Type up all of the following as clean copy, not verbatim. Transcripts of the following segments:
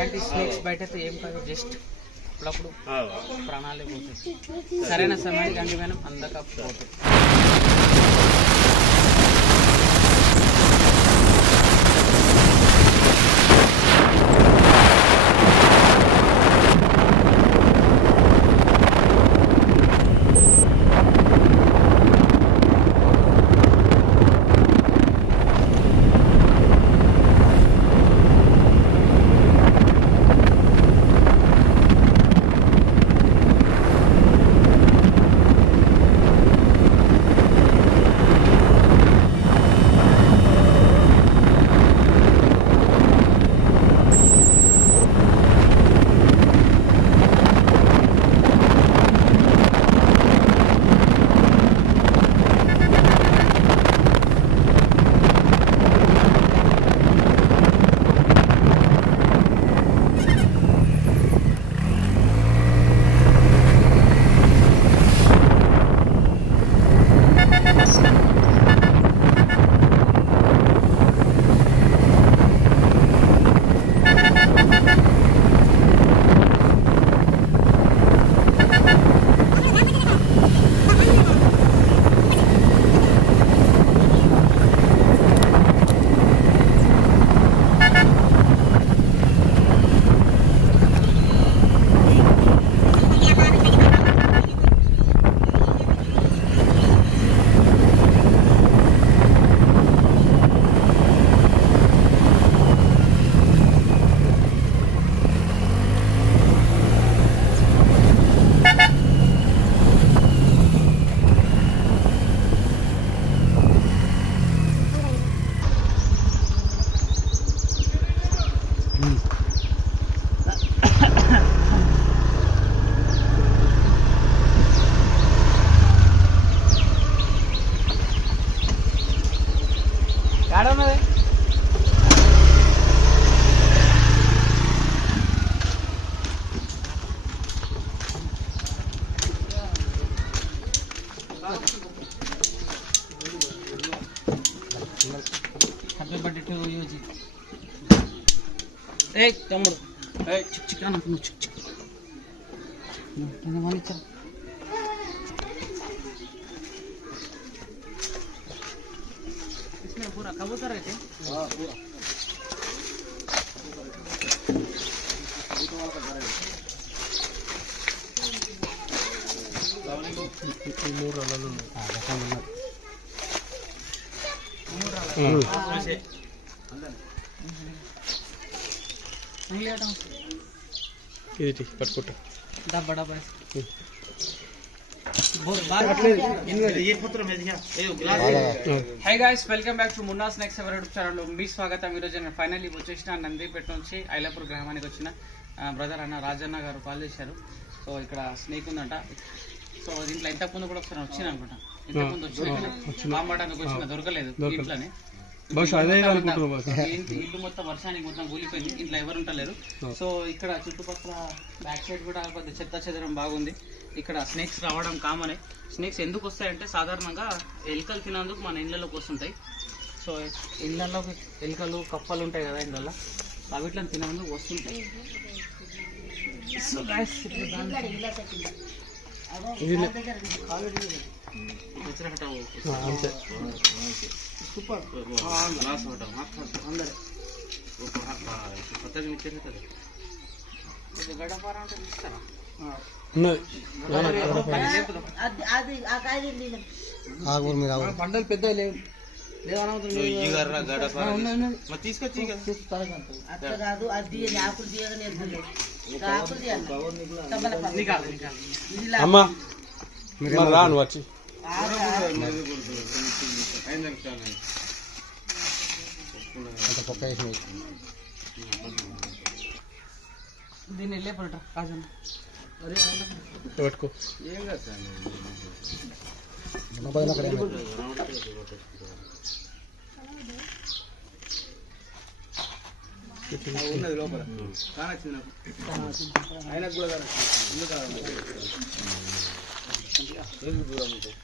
ఇలాంటి స్నేక్స్ బయట అయితే ఏం కాదు, జస్ట్ అప్పుడప్పుడు ప్రాణాలే పోతుంది. సరైన సమయానికి గంగిమేనం అందకపోతుంది. హ్యాపీ బర్త్డే టు యూ జీ. ఏ తమ్ముడు చిక్ చిక్ అన్న నువ్వు చిక్ చిక్ మళ్ళీ ఇచ్చా. इसमें पूरा कबूतर है पूरा ఇది పట్టుకుంటా డబ్బా డబ్బా. Hi guys, welcome back to Munna snacks ఎవర్ యూట్యూబ్ ఛానల్. మీ స్వాగతం. ఈరోజు నేను ఫైనల్లీ వచ్చేసిన నందిపేట నుంచి ఐలాపూర్ గ్రామానికి వచ్చిన బ్రదర్ అన్న రాజన్న గారు కాల్ చేశారు. సో ఇక్కడ స్నేక్ ఉందంట. సో దీంట్లో ఇంతకుముందు కూడా ఒకసారి వచ్చిన అనుకుంటా, ఇంతకుముందు వచ్చిన మాట్లాడడానికి వచ్చిన దొరకలేదు ఇంట్లోనే. ఇల్లు మొత్తం వర్షానికి మొత్తం కూలిపోయింది, ఇంట్లో ఎవరు ఉంటలేరు. సో ఇక్కడ చుట్టుపక్కల బ్యాక్ సైడ్ కూడా కొద్దిగా చెత్త చెదరం బాగుంది. ఇక్కడ స్నేక్స్ రావడం కామనే. స్నేక్స్ ఎందుకు వస్తాయంటే సాధారణంగా ఎలుకలు తినేందుకు మన ఇళ్ళలోకి వస్తుంటాయి. సో ఇళ్ళల్లో ఎలుకలు కప్పలు ఉంటాయి కదా ఇళ్ళల్లో, అవిట్లను తినేందుకు వస్తుంటాయి. సో గాయ్స్ సూపర్ గడపారా అంటే ఇస్తారా? బండలు పెద్ద లేవు తీసుకొచ్చి రాను వచ్చి దీన్ని వెళ్ళే పడట కాజన్న పట్టుకో. ఉన్నది లోపల కానొచ్చింది నాకు, ఆయనకు కూడా కానొచ్చింది. ఎందుకు దూరం ఉంటుంది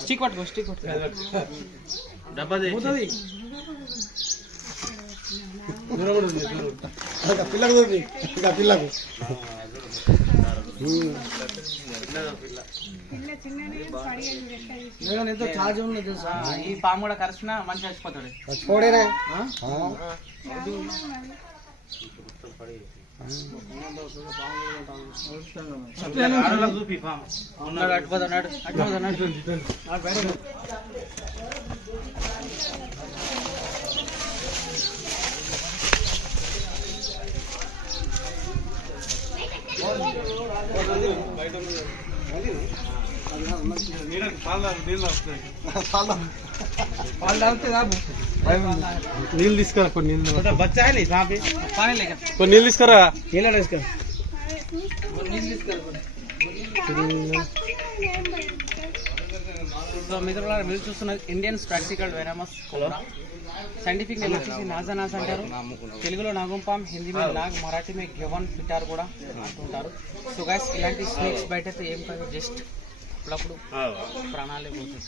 స్టిక్ పట్టుకో స్టిక్ పట్టుకో డబ్బా పిల్లకు ఇంకా పిల్లకు ఎంతో ఛార్జ్ ఉన్నది తెలుసా. ఈ పాము కూడా కరిచినా మంచిగా చచ్చిపోతాడు. చచ్చిపోడేనే చూపి పాము ఉన్నాడు అటుపోతున్నాడు అటుపోతున్నాడు. నీళ్ళు తీసుకురా, కొన్ని నీళ్ళు బచ్చా పానీ లేక కొన్ని నీళ్ళు తీసుకురా. సో మిత్రులారా మీరు చూస్తున్న Indian practical venomous cobra. Scientific name వచ్చేసి నాజానాస్ అంటారు. తెలుగులో నాగుంపాం, హిందీ మీద నాగ్, మరాఠీ మీద గెవన్ పిటార్ కూడా అంటుంటారు. సో గైస్ ఇలాంటి స్నేక్స్ బయట అయితే ఏం కాదు, జస్ట్ అప్పుడప్పుడు ప్రాణాలే పోతుంది.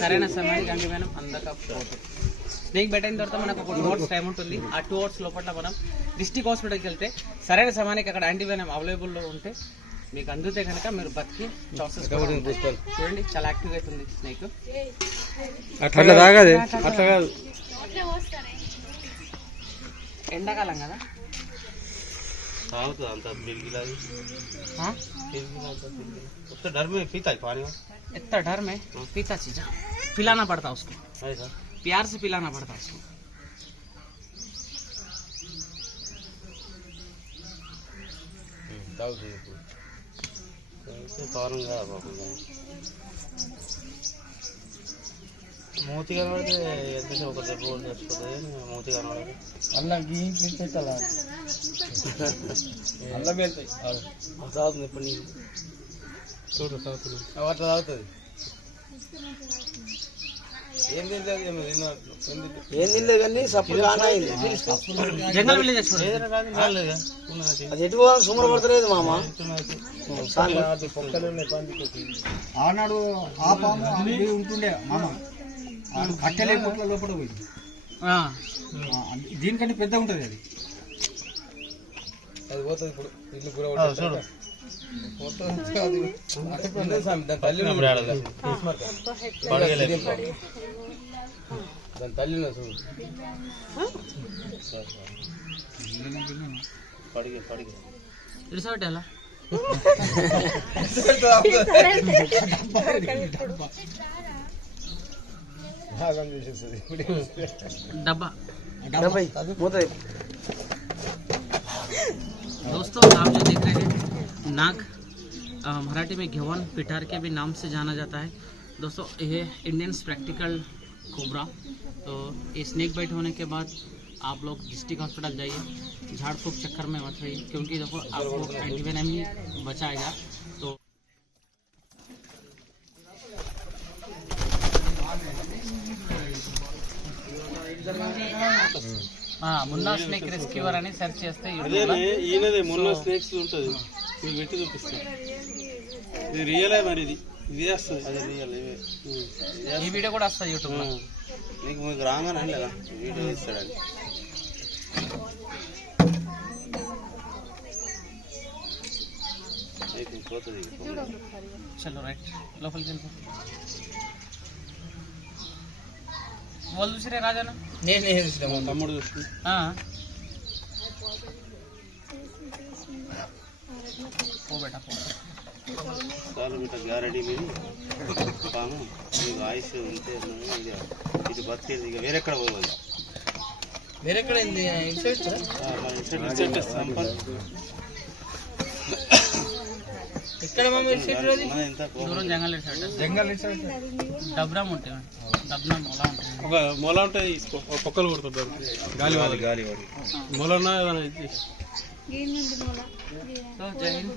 సరైన సమయానికి అంగీవేనం అందకపోతుంది. స్నేక్ బయట అయిన తర్వాత మనకు ఒక 2 hours టైం ఉంటుంది. ఆ 2 hours లోపల మనం డిస్ట్రిక్ట్ హాస్పిటల్కి వెళ్తే సరైన సమయానికి అక్కడ యాంటీవెనం అవైలబుల్లో ఉంటే మీకు అందితే కనుక మీరు బతికి ఛాన్సెస్ చూడండి. చాలా యాక్టివ్గా అవుతుంది స్నేక్. అట్లా తాగదు, అట్లా కాదు. ఎండాకాలం కదా इतना डर में पीता चीजा पिलाना पड़ता उसको, प्यार से पिलाना पड़ता उसको. మూతి కనబడితే ఎంత ఒక దెబ్బ కూడా చచ్చిపోతుంది. మూతి కనబడితే అల్లం గీయించి పెట్టాలా, అల్లం వెళ్తాయి తాగుతుంది. ఇప్పుడు నీకు చూడు తాగుతుంది, అట్లా తాగుతుంది. ఏం తినలేదు, ఏం తినలేదు కానీ సప్పుడు జంగల్ విలేజ్ అది ఎటు సుమర పడతలేదు మామ. ఆనాడు ఆ పాము ఉంటుండే మామ, కట్టెలే పుట్ల లోపల పోయింది. దీనికంటే పెద్ద ఉంటుంది అది. అది పోతుంది ఇప్పుడు ఇల్లు కూర దాని తల్లి చూడు పడిగే పడిగే ఎలా डब्बा दोस्तों आप जो देख रहे हैं नाग मराठी में घेवन पिटार के भी नाम से जाना जाता है. दोस्तों ये इंडियन प्रैक्टिकल कोबरा. तो ये स्नेक बाइट होने के बाद आप लोग डिस्ट्रिक्ट हॉस्पिटल जाइए, झाड़ फूक चक्कर में मत रहिए क्योंकि देखो आपको एंटीवेनम ही बचाएगा. तो మున్నా స్నేక్ రెస్క్యూవర్ అని సెర్చ్ చేస్తే ఈయనదే మున్నా స్నేక్స్ ఉంటుంది, మీకు పెట్టి చూపిస్తాను. ఇది రియలే, మరి ఇది ఇదే వస్తుంది. అది రియల్ ఇవే. ఈ వీడియో కూడా వస్తుంది యూట్యూబ్ లో. మీకు మీకు రాగానే లేదా వీడియో ఇస్తాడని. చలో రైట్ లోపలికి వెళ్ళిపో. వాళ్ళు చూసిరే రాజాను, నేనే చూసిన తమ్ముడు చూసి పో బేటా పో. చాలు బిడ్డ గ్యారెంటీ మీరు పాము మీకు ఆయుష్ ఉంటే ఇది బతికేది. ఇక వేరెక్కడ పోవాలి, వేరెక్కడ ఇక్కడ దూరం జంగల్ జంగల్ డబ్రామ్ ఉంటాయి. రత్నం అలా ఉంటుంది. ఒక మొల ఉంటే తీసుకో, ఒక పొక్కలు కొడుతుంది గాలి గాలి మొలన్నా ఏదైనా సో జై హింద్.